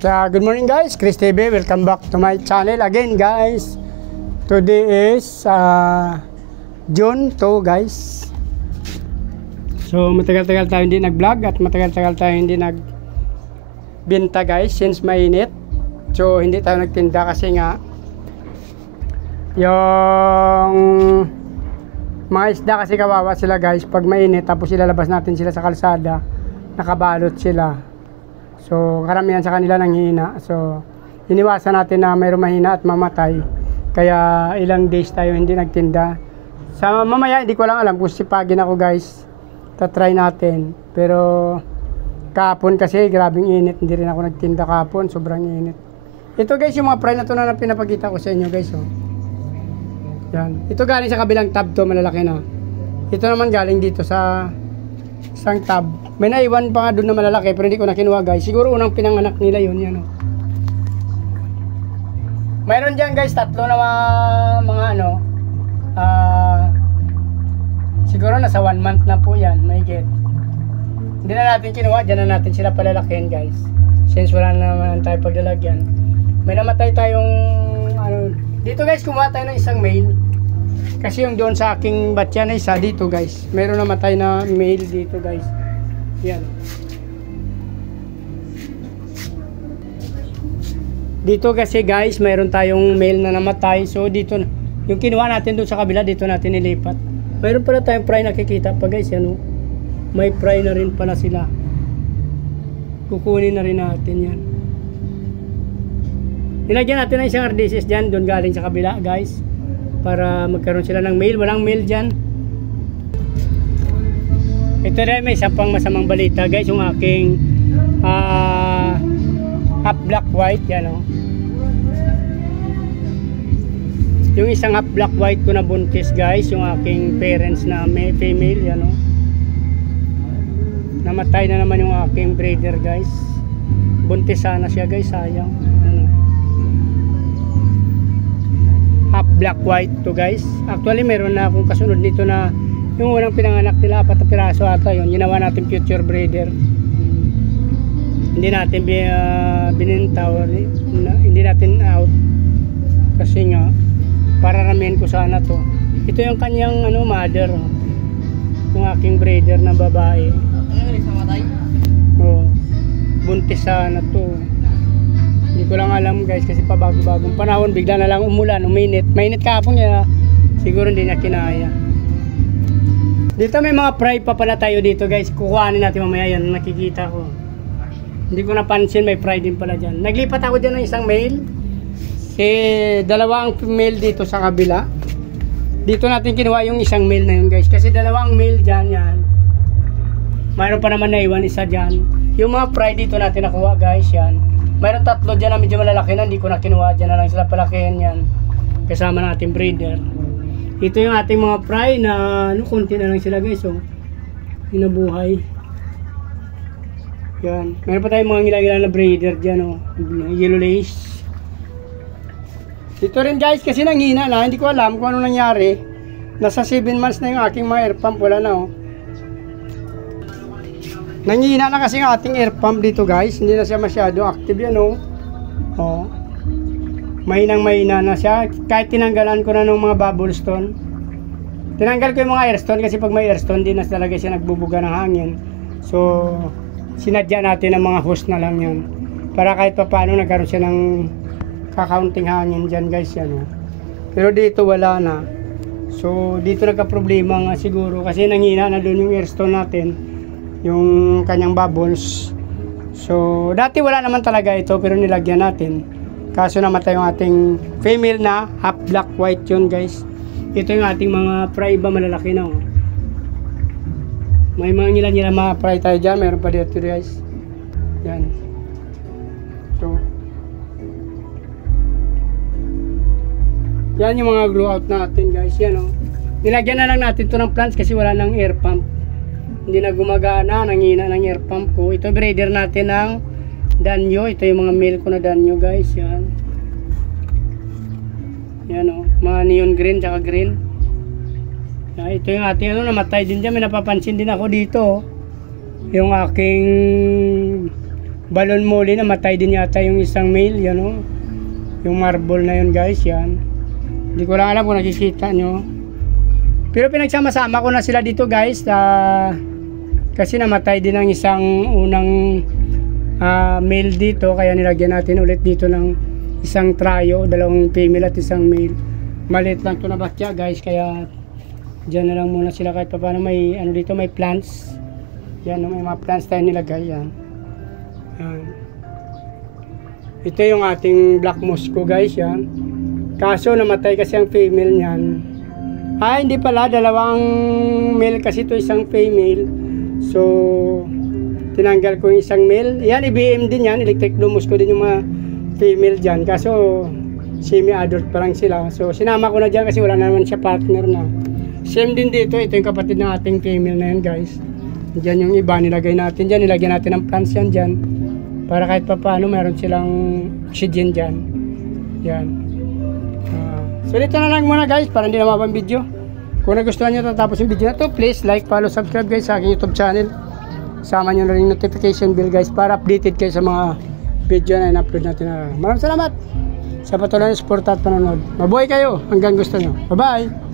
Good morning guys, Chris TV. Welcome back to my channel again guys. Today is June 2 guys. So matagal-tagal tayo hindi nag-vlog at matagal-tagal tayo hindi nagbenta guys since mainit. So hindi tayo nagtinda kasi nga yung mga isda kasi kawawa sila guys pag mainit, tapos ilalabas natin sila sa kalsada, nakabalot sila. So karamihan sa kanila nanghihina. So iniwasan natin na mayroong mahina at mamatay. Kaya ilang days tayo hindi nagtinda. Sa mamaya hindi ko lang alam kung sipagin ako guys. Tatry natin. Pero kahapon kasi grabing init, hindi rin ako nagtinda kahapon, sobrang init. Ito guys yung mga fry na ito na pinapakita ko sa inyo guys. Oh. Yan. Ito galing sa kabilang tab to, malalaki na. Ito naman galing dito sa isang tab. May naiwan pa nga doon na malalaki pero hindi ko na kinuha guys. Siguro unang pinanganak nila yun. Yan, oh. Mayroon dyan guys tatlo na mga ano. Siguro nasa 1 month na po yan. May get. Hindi na natin kinuha. Dyan na natin sila palalakihin guys. Since wala naman tayo paglalagyan. May namatay tayong ano. Dito guys kumuha tayo ng isang male. Kasi yung doon sa aking batya na isa dito guys. Mayroon namatay na male dito guys. Yan. Dito kasi guys mayroon tayong male na namatay. So dito yung kinuha natin doon sa kabila, dito natin nilipat. Mayroon pala tayong fry nakikita pa guys. Yan, oh. May fry na rin pala sila. Kukunin na rin natin yan. Nilagyan natin ng isang RDSS dyan, doon galing sa kabila guys, para magkaroon sila ng male. Walang male dyan. Ito rin may isang pang masamang balita guys, yung aking half black white. Yan, oh. Yung isang half black white ko na buntis guys, yung aking parents na may female. Yan, oh. Namatay na naman yung aking breeder guys. Buntis sana siya guys, sayang. Half black white to guys. Actually meron na akong kasunod nito na yung unang pinanganak nila, 4 na piraso ata yun. Ginawa natin future breeder. Hindi natin binintaw, hindi natin out kasi nga pararamihan ko sana to. Ito yung kanyang ano, mother, yung aking breeder na babae. Oh, buntis sana to. Hindi ko lang alam guys kasi pabago-bagong panahon, bigla na lang umulan, uminit. Mainit kahapon niya, siguro hindi niya kinaya. Dito may mga fry pa pala tayo dito guys. Kukuhanin natin mamaya yan, nakikita ko. Hindi ko napansin may fry din pala dyan. Naglipat ako dyan ng isang male. Dalawang female dito sa kabila. Dito natin kinuha yung isang male na yun guys. Kasi dalawang male dyan yan. Mayroon pa naman na iwan isa dyan. Yung mga fry dito natin nakuha guys yan. Mayroon 3 dyan na medyo malalaki na, hindi ko na kinuha. Dyan na lang sila palakihin yan. Kasama ng ating breeder. Ito yung ating mga fry na ano, konti na lang sila guys. Oh. Inabuhay. Yan. Mayroon pa tayong mga ilang-ilang na breeder dyan. Oh. Yellow lace. Ito rin guys kasi nanghina na. Hindi ko alam kung ano nangyari. Nasa 7 months na yung aking mga air pump. Wala na, oh. Nanghihina na kasi ang ating air pump dito guys. Hindi na siya masyado active yan, oh. Oh. Mahinang-mahina na siya. Kahit tinanggalan ko na ng mga bubble stone. Tinanggal ko yung mga airstone kasi pag may airstone din na talaga siya nagbubuga ng hangin. So sinadya natin ang mga hose na lang yan. Para kahit pa paano nagkaroon siya ng kakaunting hangin dyan guys yan, oh. Pero dito wala na. So dito nagka-problema nga siguro kasi nanghina na doon yung airstone natin, yung kanyang bubbles. So dati wala naman talaga ito pero nilagyan natin. Kaso namatay yung ating female na half black white yun guys. Ito yung ating mga fry iba malalaki na, oh. May mga nila mga fry tayo dyan. Meron pa dito guys. Yan. Ito. Yan yung mga glue out natin guys. Yan, oh. Nilagyan na lang natin ito ng plants kasi wala nang air pump. Hindi na gumagana, nangina ng air pump ko. Ito breeder natin ng danyo. Ito yung mga male ko na danyo guys. Yan. Yan, oh. Mga neon green tsaka green. Yan, ito yung ating ano, namatay din dyan. May napapansin din ako dito, oh. Yung aking balon muli, namatay din yata yung isang male, yan o. Yung marble na yun guys, yan. Hindi ko lang alam kung nakikita nyo. Pero pinagsama-sama ko na sila dito guys, kasi namatay din ang isang unang male dito, kaya nilagyan natin ulit dito ng isang trio, dalawang female at isang male. Maliit lang ito na bakya guys, kaya dyan na lang muna sila kahit pa paano. May ano dito, may plants. Yan, may mga plants tayo nilagay. Yan. Yan. Ito yung ating black Moscow guys, yan. Kaso namatay kasi ang female niyan. Hindi pala, dalawang male kasi ito, isang female. So tinanggal ko yung isang male. Yan, IBM din yan, electric blue Moscow din yung mga female dyan. Kaso semi-adult pa lang sila. So sinama ko na dyan kasi wala naman siya partner na. Same din dito, ito yung kapatid ng ating female na yan guys. Diyan yung iba, nilagay natin dyan, nilagyan natin ng plants yan dyan. Para kahit pa paano meron silang oxygen dyan. Yan. So dito na lang muna guys, para hindi na mabang video. Kung nagustuhan nyo tatapos yung video na to, please like, follow, subscribe guys sa aking YouTube channel. Sama nyo na rin notification bell guys para updated kayo sa mga video na in-upload natin. Maraming salamat sa patuloy na support at panonood. Mabuhay kayo hanggang gusto nyo. Bye bye!